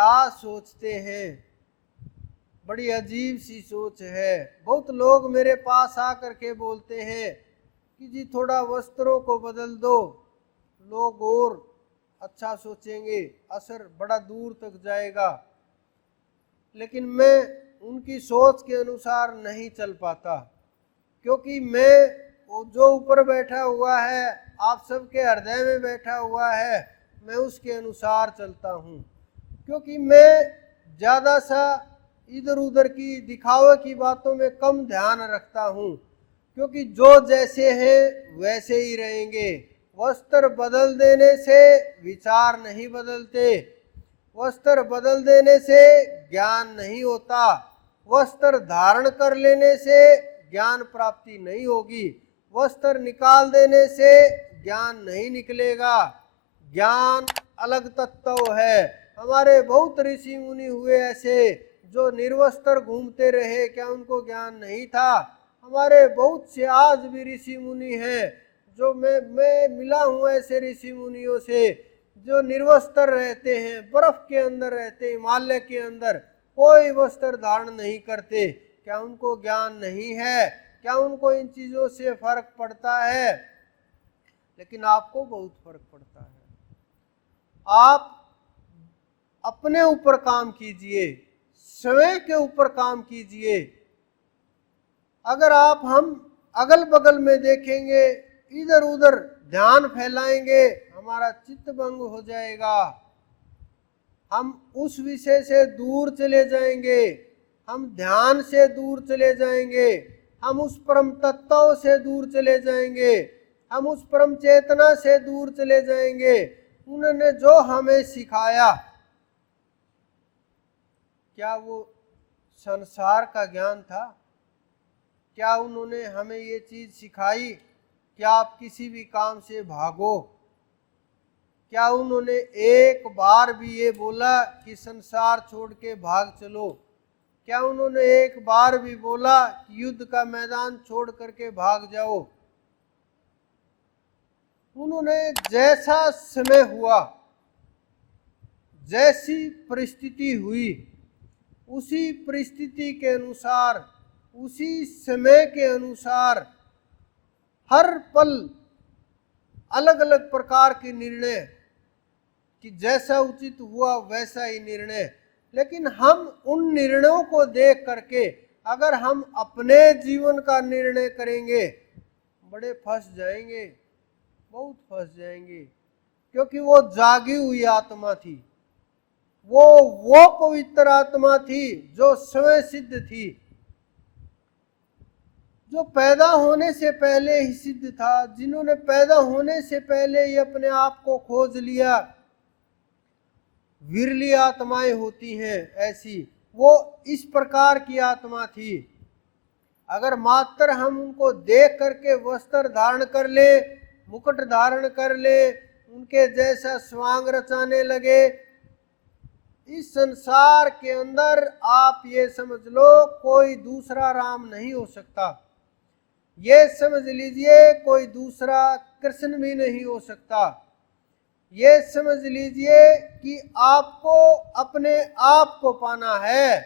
क्या सोचते हैं। बड़ी अजीब सी सोच है। बहुत लोग मेरे पास आकर के बोलते हैं कि जी थोड़ा वस्त्रों को बदल दो, लोग और अच्छा सोचेंगे, असर बड़ा दूर तक जाएगा। लेकिन मैं उनकी सोच के अनुसार नहीं चल पाता, क्योंकि मैं जो ऊपर बैठा हुआ है, आप सबके हृदय में बैठा हुआ है, मैं उसके अनुसार चलता हूँ। क्योंकि मैं ज़्यादा सा इधर उधर की दिखावे की बातों में कम ध्यान रखता हूँ, क्योंकि जो जैसे हैं वैसे ही रहेंगे। वस्त्र बदल देने से विचार नहीं बदलते, वस्त्र बदल देने से ज्ञान नहीं होता, वस्त्र धारण कर लेने से ज्ञान प्राप्ति नहीं होगी, वस्त्र निकाल देने से ज्ञान नहीं निकलेगा। ज्ञान अलग तत्व है। हमारे बहुत ऋषि मुनि हुए ऐसे जो निर्वस्त्र घूमते रहे, क्या उनको ज्ञान नहीं था? हमारे बहुत से आज भी ऋषि मुनि हैं, जो मैं मिला हूँ ऐसे ऋषि मुनियों से जो निर्वस्त्र रहते हैं, बर्फ के अंदर रहते, हिमालय के अंदर कोई वस्त्र धारण नहीं करते। क्या उनको ज्ञान नहीं है? क्या उनको इन चीजों से फर्क पड़ता है? लेकिन आपको बहुत फर्क पड़ता है। आप अपने ऊपर काम कीजिए, स्वयं के ऊपर काम कीजिए। अगर आप हम अगल बगल में देखेंगे, इधर उधर ध्यान फैलाएंगे, हमारा चित्त भंग हो जाएगा, हम उस विषय से दूर चले जाएंगे, हम ध्यान से दूर चले जाएंगे, हम उस परम तत्व से दूर चले जाएंगे, हम उस परम चेतना से दूर चले जाएंगे। उन्होंने जो हमें सिखाया, क्या वो संसार का ज्ञान था? क्या उन्होंने हमें ये चीज सिखाई कि आप किसी भी काम से भागो? क्या उन्होंने एक बार भी ये बोला कि संसार छोड़ के भाग चलो? क्या उन्होंने एक बार भी बोला कि युद्ध का मैदान छोड़ करके भाग जाओ? उन्होंने जैसा समय हुआ, जैसी परिस्थिति हुई, उसी परिस्थिति के अनुसार, उसी समय के अनुसार हर पल अलग अलग प्रकार के निर्णय, कि जैसा उचित हुआ वैसा ही निर्णय। लेकिन हम उन निर्णयों को देख करके अगर हम अपने जीवन का निर्णय करेंगे, बड़े फंस जाएंगे, बहुत फंस जाएंगे। क्योंकि वो जागी हुई आत्मा थी, वो पवित्र आत्मा थी जो स्वयं सिद्ध थी, जो पैदा होने से पहले ही सिद्ध था, जिन्होंने पैदा होने से पहले ही अपने आप को खोज लिया। विरली आत्माएं होती हैं ऐसी, वो इस प्रकार की आत्मा थी। अगर मात्र हम उनको देख करके वस्त्र धारण कर ले, मुकुट धारण कर ले, उनके जैसा स्वांग रचाने लगे, इस संसार के अंदर आप ये समझ लो कोई दूसरा राम नहीं हो सकता। ये समझ लीजिए कोई दूसरा कृष्ण भी नहीं हो सकता। ये समझ लीजिए कि आपको अपने आप को पाना है,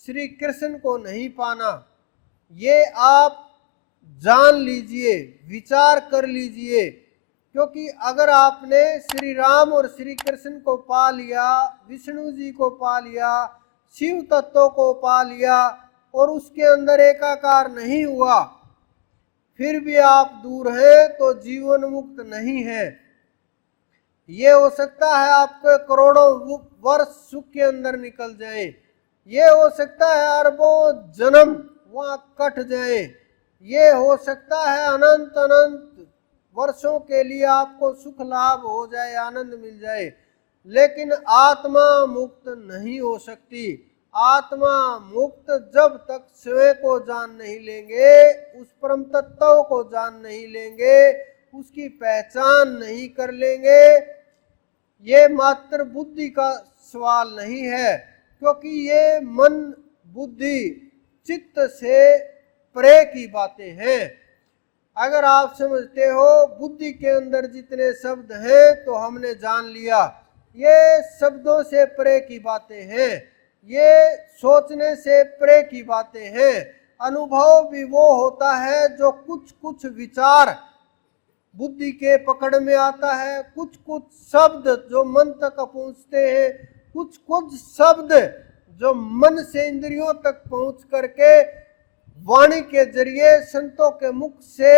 श्री कृष्ण को नहीं पाना। ये आप जान लीजिए, विचार कर लीजिए। क्योंकि अगर आपने श्री राम और श्री कृष्ण को पा लिया, विष्णु जी को पा लिया, शिव तत्व को पा लिया और उसके अंदर एकाकार नहीं हुआ, फिर भी आप दूर हैं तो जीवन मुक्त नहीं है। ये हो सकता है आपके करोड़ों वर्ष सुख के अंदर निकल जाए, ये हो सकता है अरबों जन्म वहां कट जाए, ये हो सकता है अनंत अनंत वर्षों के लिए आपको सुख लाभ हो जाए, आनंद मिल जाए, लेकिन आत्मा मुक्त नहीं हो सकती। आत्मा मुक्त जब तक स्वयं को जान नहीं लेंगे, उस परम तत्व को जान नहीं लेंगे, उसकी पहचान नहीं कर लेंगे। ये मात्र बुद्धि का सवाल नहीं है, क्योंकि ये मन बुद्धि चित्त से परे की बातें हैं। अगर आप समझते हो बुद्धि के अंदर जितने शब्द हैं तो हमने जान लिया, ये शब्दों से परे की बातें हैं, ये सोचने से परे की बातें हैं। अनुभव भी वो होता है जो कुछ कुछ विचार बुद्धि के पकड़ में आता है, कुछ कुछ शब्द जो मन तक पहुंचते हैं, कुछ कुछ शब्द जो मन से इंद्रियों तक पहुंच करके वाणी के जरिए, संतों के मुख से,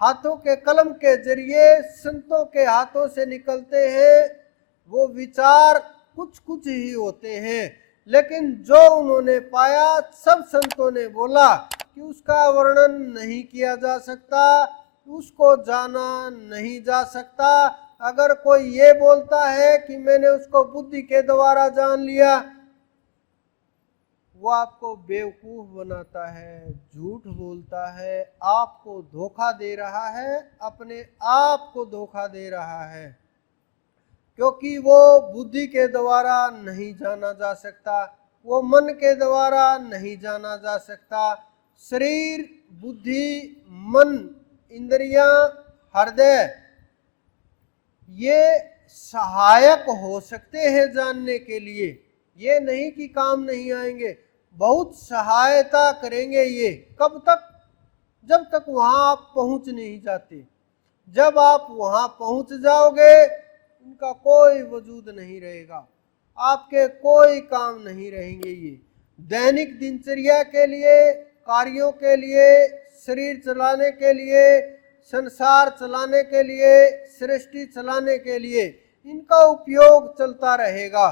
हाथों के कलम के जरिए, संतों के हाथों से निकलते हैं। वो विचार कुछ कुछ ही होते हैं, लेकिन जो उन्होंने पाया, सब संतों ने बोला कि उसका वर्णन नहीं किया जा सकता, उसको जाना नहीं जा सकता। अगर कोई ये बोलता है कि मैंने उसको बुद्धि के द्वारा जान लिया, वो आपको बेवकूफ बनाता है, झूठ बोलता है, आपको धोखा दे रहा है, अपने आप को धोखा दे रहा है, क्योंकि वो बुद्धि के द्वारा नहीं जाना जा सकता, वो मन के द्वारा नहीं जाना जा सकता। शरीर, बुद्धि, मन, इंद्रियां, हृदय ये सहायक हो सकते हैं जानने के लिए, ये नहीं कि काम नहीं आएंगे, बहुत सहायता करेंगे ये। कब तक? जब तक वहां आप पहुंच नहीं जाते। जब आप वहां पहुंच जाओगे, इनका कोई वजूद नहीं रहेगा, आपके कोई काम नहीं रहेंगे। ये दैनिक दिनचर्या के लिए, कार्यों के लिए, शरीर चलाने के लिए, संसार चलाने के लिए, सृष्टि चलाने के लिए इनका उपयोग चलता रहेगा।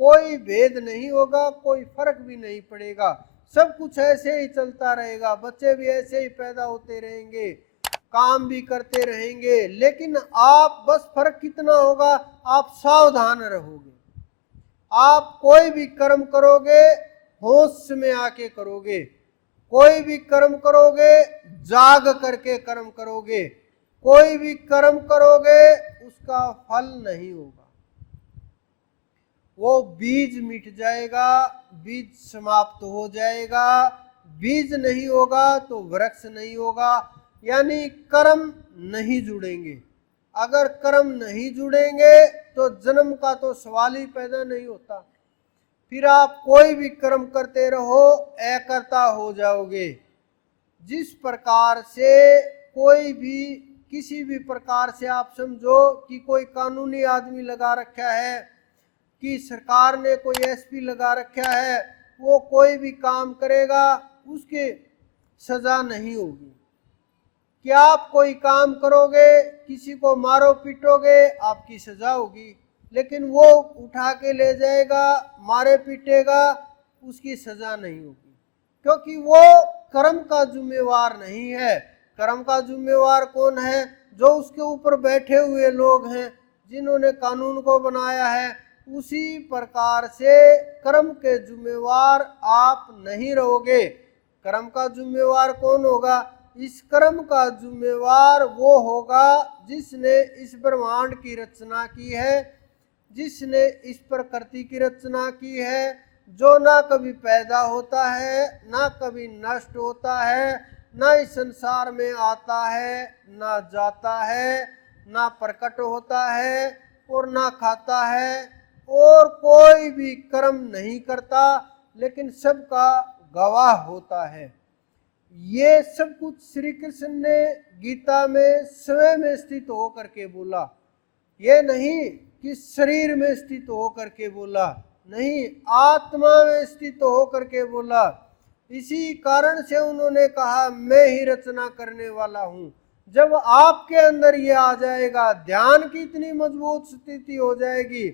कोई भेद नहीं होगा, कोई फर्क भी नहीं पड़ेगा, सब कुछ ऐसे ही चलता रहेगा। बच्चे भी ऐसे ही पैदा होते रहेंगे, काम भी करते रहेंगे, लेकिन आप बस फर्क कितना होगा, आप सावधान रहोगे। आप कोई भी कर्म करोगे होश में आके करोगे, कोई भी कर्म करोगे जाग करके कर्म करोगे, कोई भी कर्म करोगे उसका फल नहीं होगा। वो बीज मिट जाएगा, बीज समाप्त हो जाएगा। बीज नहीं होगा तो वृक्ष नहीं होगा, यानी कर्म नहीं जुड़ेंगे। अगर कर्म नहीं जुड़ेंगे तो जन्म का तो सवाल ही पैदा नहीं होता। फिर आप कोई भी कर्म करते रहो, अकर्ता हो जाओगे। जिस प्रकार से कोई भी किसी भी प्रकार से आप समझो कि कोई कानूनी आदमी लगा रखा है, कि सरकार ने कोई एसपी लगा रखा है, वो कोई भी काम करेगा उसके सजा नहीं होगी। क्या आप कोई काम करोगे, किसी को मारो पीटोगे, आपकी सजा होगी, लेकिन वो उठा के ले जाएगा, मारे पीटेगा, उसकी सजा नहीं होगी, क्योंकि वो कर्म का जिम्मेवार नहीं है। कर्म का जिम्मेवार कौन है? जो उसके ऊपर बैठे हुए लोग हैं, जिन्होंने कानून को बनाया है। उसी प्रकार से कर्म के जिम्मेवार आप नहीं रहोगे। कर्म का जिम्मेवार कौन होगा? इस कर्म का जिम्मेवार वो होगा जिसने इस ब्रह्मांड की रचना की है, जिसने इस प्रकृति की रचना की है, जो ना कभी पैदा होता है, ना कभी नष्ट होता है, ना इस संसार में आता है, ना जाता है, ना प्रकट होता है और ना खाता है, और कोई भी कर्म नहीं करता, लेकिन सबका गवाह होता है। ये सब कुछ श्री कृष्ण ने गीता में स्वयं स्थित होकर के बोला। ये नहीं कि शरीर में स्थित होकर के बोला, नहीं, आत्मा में स्थित होकर के बोला। इसी कारण से उन्होंने कहा मैं ही रचना करने वाला हूँ। जब आपके अंदर ये आ जाएगा, ध्यान की इतनी मजबूत स्थिति हो जाएगी